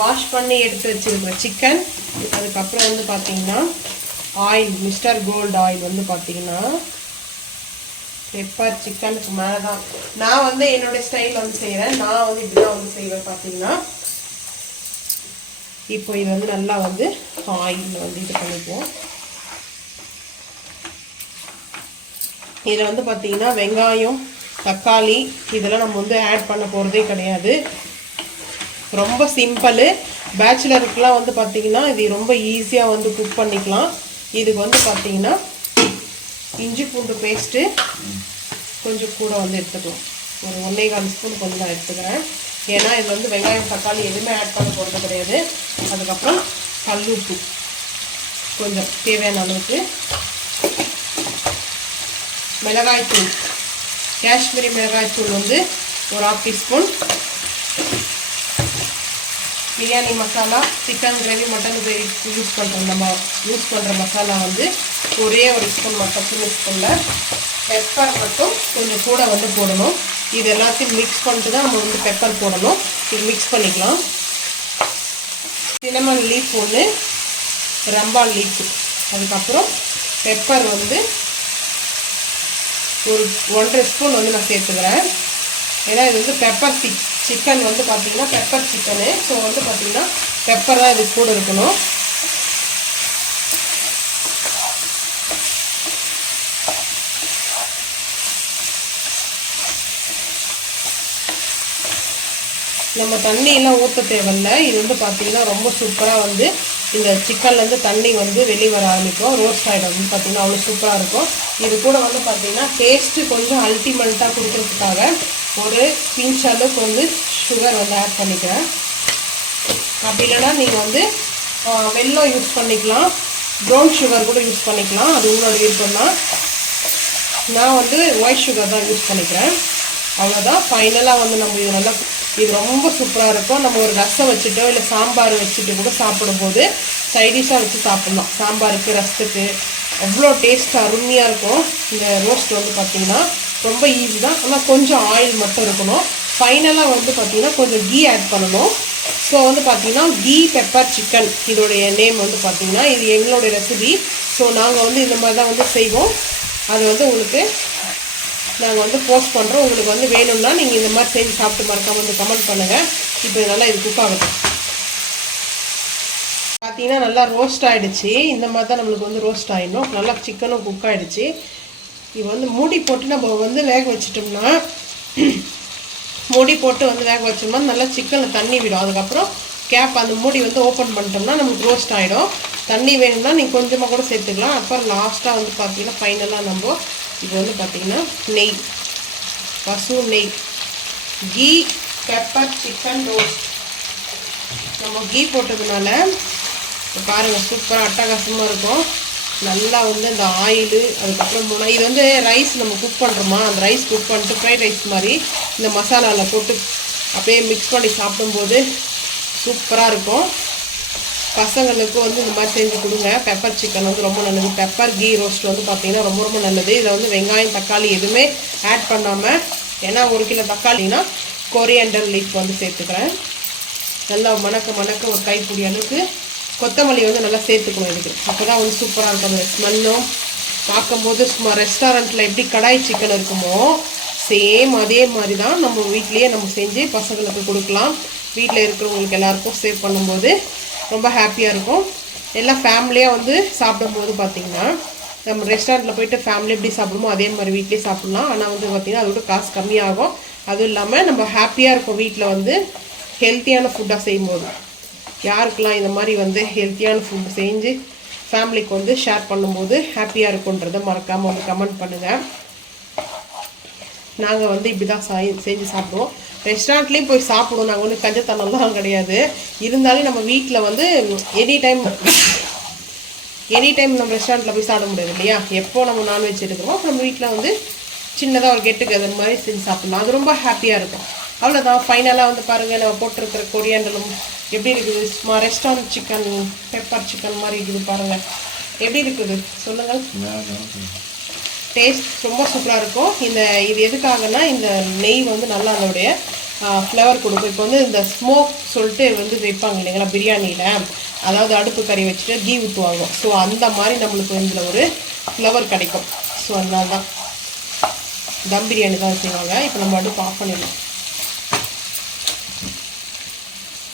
Wash பண்ணி எடுத்து வச்சிருக்கிற சிக்கன், அதுக்கப்புறம் வந்து பார்த்தீங்கன்னா ஆயில், மிஸ்டர் கோல்டு ஆயில் வந்து பார்த்தீங்கன்னா பெப்பர் சிக்கனுக்கு மேலே தான் நான் வந்து என்னோடய ஸ்டைல் வந்து செய்கிறேன். நான் வந்து இப்படி தான் வந்து செய்வேன் பார்த்தீங்கன்னா. இப்போ இது வந்து நல்லா வந்து ஆயில் வந்து இது பண்ணிக்குவோம். இதில் வந்து பார்த்தீங்கன்னா வெங்காயம், தக்காளி இதெல்லாம் நம்ம வந்து ஆட் பண்ண போகிறதே கிடையாது. ரொம்ப சிம்பிள். பேச்சுலருக்குலாம் வந்து பார்த்தீங்கன்னா இது ரொம்ப ஈஸியாக வந்து குக் பண்ணிக்கலாம். இதுக்கு வந்து பார்த்தீங்கன்னா இஞ்சி பூண்டு பேஸ்ட்டு கொஞ்சம் கூட வந்து எடுத்துக்கலாம். ஒரு 1.25 ஸ்பூன் கொஞ்சம் நான் எடுத்துக்கிறேன். ஏன்னா இதில் வந்து வெங்காயம் தக்காளி எதுவுமே ஆட் பண்ண போகிறது கிடையாது. அதுக்கப்புறம் கல்லுப்பு கொஞ்சம் தேவையான அளவுக்கு, மிளகாய்த்தூள், காஷ்மீரி மிளகாய்த்தூள் வந்து ஒரு 1/2 teaspoon, biryani masala, chicken gravy, mutton gravy use பண்ணுறோம். நம்ம யூஸ் பண்ணுற மசாலா வந்து ஒரே ஒரு ஸ்பூன் மட்டும், சின்ன ஸ்பூனில். பெப்பர் மட்டும் கொஞ்சம் கூட வந்து போடணும். இது எல்லாத்தையும் மிக்ஸ் பண்ணிட்டு தான் நம்ம வந்து பெப்பர் போடணும். இது மிக்ஸ் பண்ணிக்கலாம். சின்னமன் லீஃப் ஒன்று, ரம்பா லீஃப், அதுக்கப்புறம் பெப்பர் வந்து ஒரு 1.5 ஸ்பூன் வந்து நான் சேர்த்துக்கிறேன். ஏன்னா இது வந்து பெப்பர் சிக்கன் வந்து பார்த்தீங்கன்னா பெப்பர் சிக்கனு. ஸோ வந்து பார்த்தீங்கன்னா பெப்பர் தான் இது கூட இருக்கணும். நம்ம தண்ணியெல்லாம் ஊற்ற தேவையில்ல. இது வந்து பார்த்தீங்கன்னா ரொம்ப சூப்பராக வந்து இந்த சிக்கன்லேருந்து தண்ணி வந்து வெளியே வர ஆரம்பிக்கும். ரோஸ்ட் ஆகிடும் வந்து பார்த்தீங்கன்னா அவ்வளோ சூப்பராக இருக்கும். இது கூட வந்து பார்த்தீங்கன்னா டேஸ்ட்டு கொஞ்சம் அல்டிமேட்டாக கொடுக்குறதுக்காக ஒரு பிஞ்ச் அளவுக்கு வந்து சுகர் வந்து ஆட் பண்ணிக்கிறேன். அப்படி இல்லைனா நீங்கள் வந்து வெல்லம் யூஸ் பண்ணிக்கலாம், ப்ரௌன் சுகர் கூட யூஸ் பண்ணிக்கலாம். அது உங்களோட விருப்பம் தான். நான் வந்து ஒயிட் சுகர் தான் யூஸ் பண்ணிக்கிறேன். அவ்வளோதான். ஃபைனலாக வந்து நம்ம இது நல்லா, இது ரொம்ப சூப்பராக இருக்கும். நம்ம ஒரு ரசம் வச்சுட்டோ இல்லை சாம்பார் வச்சுட்டு கூட சாப்பிடும்போது சைடிஷாக வச்சு சாப்பிட்லாம். சாம்பாருக்கு, ரசத்துக்கு அவ்வளோ டேஸ்ட்டாக அருமையாக இருக்கும். இந்த ரோஸ்ட் வந்து பார்த்திங்கன்னா ரொம்ப ஈஸி தான். ஆனால் கொஞ்சம் ஆயில் மட்டும் இருக்கணும். ஃபைனலாக வந்து பார்த்திங்கன்னா கொஞ்சம் கீ ஆட் பண்ணணும். ஸோ வந்து பார்த்திங்கன்னா கீ பெப்பர் சிக்கன் இதோடைய நேம் வந்து பார்த்திங்கன்னா இது எங்களுடைய ரெசிபி. ஸோ நாங்கள் வந்து இந்த மாதிரி தான் வந்து செய்வோம். அது வந்து உங்களுக்கு நாங்கள் வந்து போஸ்ட் பண்ணுறோம். உங்களுக்கு வந்து வேணும்னா நீங்கள் இந்த மாதிரி செஞ்சு சாப்பிட்டு மறக்காம வந்து கமெண்ட் பண்ணுங்கள். இப்போ நல்லா இது குக் ஆகட்டும். பார்த்தீங்கன்னா நல்லா ரோஸ்ட் ஆகிடுச்சு. இந்த மாதிரி தான் நம்மளுக்கு வந்து ரோஸ்ட் ஆகிடணும். நல்லா சிக்கனும் குக் ஆகிடுச்சு. இது வந்து மூடி போட்டு நம்ம வந்து வேக வச்சிட்டோம்னா, மூடி போட்டு வந்து வேக வச்சோம்னா நல்லா சிக்கனில் தண்ணி விடும். அதுக்கப்புறம் கேப் அந்த மூடி வந்து ஓப்பன் பண்ணிட்டோம்னா நமக்கு ரோஸ்ட் ஆகிடும். தண்ணி வேணும்னா நீங்கள் கொஞ்சமாக கூட சேர்த்துக்கலாம். அப்புறம் லாஸ்ட்டாக வந்து பார்த்தீங்கன்னா ஃபைனலாக நம்ம இது வந்து பார்த்திங்கன்னா நெய், பசு நெய், கீ பெப்பர் சிக்கன் ரோஸ்ட். நம்ம கீ போட்டதுனால பாருங்கள் சூப்பராக அட்டகாசமாக இருக்கும். நல்லா வந்து அந்த ஆயிலு, அதுக்கப்புறம் இது வந்து ரைஸ் நம்ம குக் பண்ணுறோமா, அந்த ரைஸ் குக் பண்ணிட்டு ஃப்ரைட் ரைஸ் மாதிரி இந்த மசாலாவில் போட்டு அப்படியே மிக்ஸ் பண்ணி சாப்பிடும்போது சூப்பராக இருக்கும். பசங்களுக்கு வந்து இந்த மாதிரி செஞ்சு கொடுங்க. பெப்பர் சிக்கன் வந்து ரொம்ப நல்லது. பெப்பர் கீ ரோஸ்ட் வந்து பார்த்திங்கன்னா ரொம்ப ரொம்ப நல்லது. இதில் வந்து வெங்காயம் தக்காளி எதுவுமே ஆட் பண்ணாமல், ஏன்னா 1 கிலோ தக்காளினா கொரியாண்டர் லீஃப் வந்து சேர்த்துக்கிறேன். நல்லா மணக்க ஒரு கைப்பிடி அளவுக்கு கொத்தமல்லி வந்து நல்லா சேர்த்துக்கணும். இதுக்கு அப்போ தான் வந்து சூப்பராக இருக்கும். அந்த ஸ்மெல்லும் பார்க்கும்போது சும்மா ரெஸ்டாரண்ட்டில் எப்படி கடாய் சிக்கன் இருக்குமோ சேம் அதே மாதிரி தான் நம்ம வீட்லேயே நம்ம செஞ்சு பசங்களுக்கு கொடுக்கலாம். வீட்டில் இருக்கிறவங்களுக்கு எல்லாருக்கும் சேவ் பண்ணும்போது ரொம்ப ஹாப்பியாக இருக்கும். எல்லாம் ஃபேமிலியாக வந்து சாப்பிடும்போது பார்த்திங்கன்னா நம்ம ரெஸ்டாரண்ட்டில் போய்ட்டு ஃபேமிலி எப்படி சாப்பிடுமோ அதே மாதிரி வீட்லேயே சாப்பிட்லாம். ஆனால் வந்து பார்த்திங்கன்னா அதோட காசு கம்மியாகும். அதுவும் இல்லாமல் நம்ம ஹாப்பியாக இருக்கும் வீட்டில் வந்து ஹெல்த்தியான ஃபுட்டாக செய்யும்போது. யாருக்கெல்லாம் இந்த மாதிரி வந்து ஹெல்த்தியான ஃபுட் செஞ்சு ஃபேமிலிக்கு வந்து ஷேர் பண்ணும்போது ஹாப்பியாக இருக்குன்றதை மறக்காமல் வந்து கமெண்ட் பண்ணுங்கள். நாங்கள் வந்து இப்படி தான் செஞ்சு சாப்பிடுவோம். ரெஸ்டாரண்ட்லேயும் போய் சாப்பிடுவோம். நாங்கள் வந்து கஞ்சத்தனம்லாம் கிடையாது. இருந்தாலும் நம்ம வீட்டில் வந்து எனி டைம் நம்ம ரெஸ்டாரண்ட்டில் போய் சாப்பிட முடியாது இல்லையா. எப்போ நம்ம நான்வெஜ் எடுக்கிறோமோ நம்ம வீட்டில் வந்து சின்னதாக ஒரு கெட்டுக்கதர் மாதிரி செஞ்சு சாப்பிட்லாம். அது ரொம்ப ஹாப்பியாக இருக்கும். அவ்வளோதான். ஃபைனலாக வந்து பாருங்கள் நம்ம போட்டிருக்கிற கொரியாண்டரும் எப்படி இருக்குது. சும்மா ரெஸ்டாரண்ட் சிக்கன் பெப்பர் சிக்கன் மாதிரி இருக்குது பாருங்கள். எப்படி இருக்குது சொல்லுங்கள். டேஸ்ட் ரொம்ப சூப்பராக இருக்கும். இது எதுக்காகனா இந்த நெய் வந்து நல்லா அதோடைய ஃப்ளவர் கொடுக்கும். இப்போ வந்து இந்த ஸ்மோக் சொல்லிட்டு வந்து வைப்பாங்க இல்லைங்களா பிரியாணியில், அதாவது அடுப்பு கறி வச்சுட்டு கீ ஊற்றுவாங்க. ஸோ அந்த மாதிரி நம்மளுக்கு இதில் ஒரு ஃப்ளவர் கிடைக்கும். ஸோ அதனால தான் தம் பிரியாணி தான் செய்வாங்க. இப்போ நம்ம அடுப்பு ஆஃப் பண்ணிடலாம்.